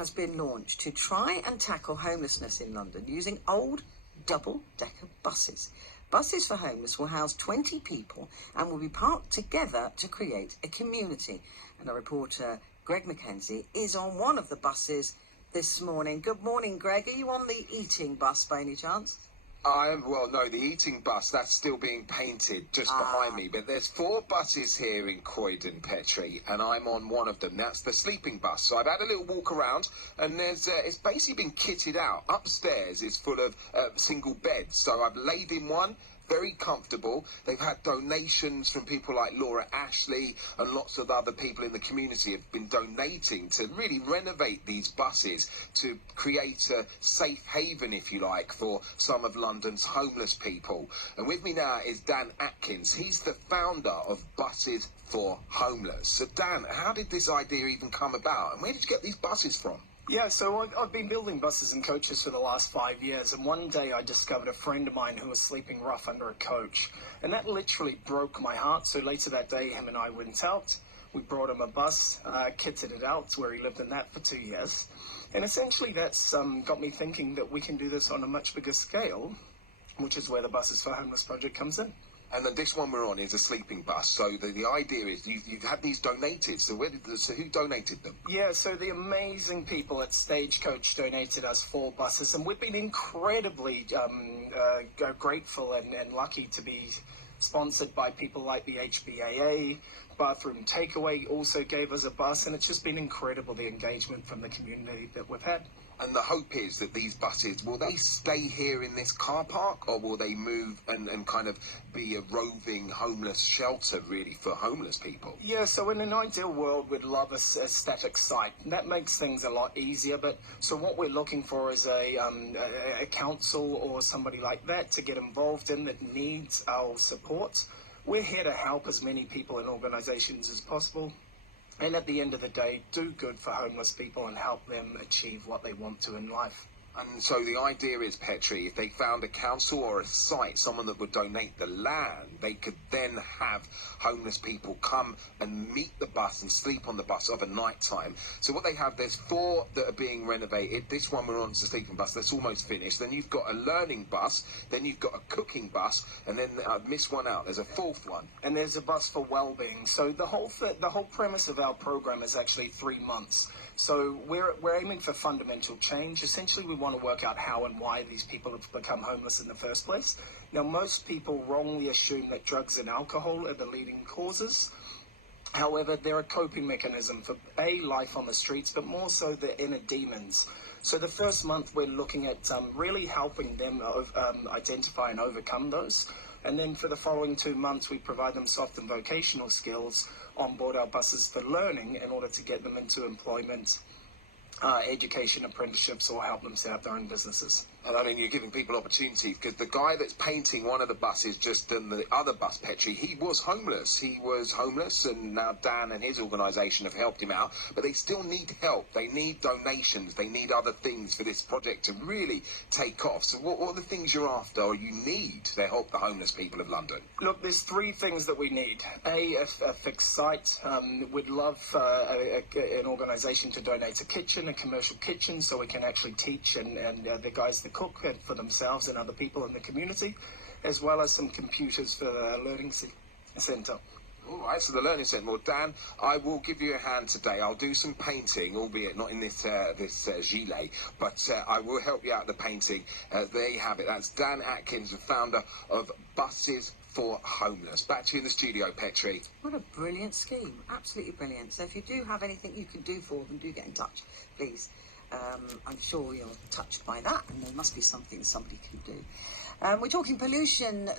has been launched to try and tackle homelessness in London using old double-decker buses. Buses for Homeless will house 20 people and will be parked together to create a community. And our reporter, Greg Mackenzie, is on one of the buses this morning. Good morning, Greg. Are you on the eating bus by any chance? No, the eating bus, that's still being painted just behind me. But there's 4 buses here in Croydon, Petrie, and I'm on one of them. That's the sleeping bus. So I've had a little walk around, and it's basically been kitted out. Upstairs is full of single beds. So I've laid in one. Very comfortable. They've had donations from people like Laura Ashley, and lots of other people in the community have been donating to really renovate these buses to create a safe haven, if you like, for some of London's homeless people. And with me now is Dan Atkins. He's the founder of Buses for Homeless. So Dan, how did this idea even come about, and where did you get these buses from? Yeah, so I've been building buses and coaches for the last 5 years, and one day I discovered a friend of mine who was sleeping rough under a coach, and that literally broke my heart. So later that day, him and I went out. We brought him a bus, kitted it out, where he lived in that for 2 years, and essentially that's got me thinking that we can do this on a much bigger scale, which is where the Buses for Homeless project comes in. And then this one we're on is a sleeping bus. So the idea is you've had these donated. So who donated them? Yeah, so the amazing people at Stagecoach donated us 4 buses, and we've been incredibly grateful and lucky to be sponsored by people like the HBAA. Bathroom Takeaway also gave us a bus, and it's just been incredible, the engagement from the community that we've had. And the hope is that these buses, will they stay here in this car park, or will they move and kind of be a roving homeless shelter, really, for homeless people? Yeah, so in an ideal world, we'd love a static site. That makes things a lot easier, but so what we're looking for is a council or somebody like that to get involved in that needs our support. We're here to help as many people and organisations as possible, and at the end of the day, do good for homeless people and help them achieve what they want to in life. And so the idea is, Petrie, if they found a council or a site, someone that would donate the land, they could then have homeless people come and meet the bus and sleep on the bus of a night time. So what they have, there's 4 that are being renovated. This one we're on is the sleeping bus, that's almost finished. Then you've got a learning bus, then you've got a cooking bus, and then I've missed one out. There's a 4th one. And there's a bus for well-being. So the whole premise of our program is actually 3 months. So we're aiming for fundamental change. Essentially, we want to work out how and why these people have become homeless in the first place. Now, most people wrongly assume that drugs and alcohol are the leading causes. However, they're a coping mechanism for life on the streets, but more so the inner demons. So the first month, we're looking at really helping them identify and overcome those. And then for the following 2 months, we provide them soft and vocational skills on board our buses for learning in order to get them into employment, education, apprenticeships, or help them set up their own businesses. And I mean, you're giving people opportunity, because the guy that's painting one of the buses, just in the other bus, Petrie, he was homeless. And now Dan and his organisation have helped him out. But they still need help. They need donations. They need other things for this project to really take off. So what are the things you're after, or you need to help the homeless people of London? Look, there's 3 things that we need. A fixed site. We'd love an organisation to donate a kitchen, a commercial kitchen, so we can actually teach and the guys that cook for themselves and other people in the community, as well as some computers for the learning centre. All right, so the Learning Centre. Well, Dan, I will give you a hand today. I'll do some painting, albeit not in this gilet, but I will help you out with the painting. There you have it. That's Dan Atkins, the founder of Buses for Homeless. Back to you in the studio, Petrie. What a brilliant scheme. Absolutely brilliant. So if you do have anything you can do for them, do get in touch, please. I'm sure you're touched by that, and there must be something somebody can do. We're talking pollution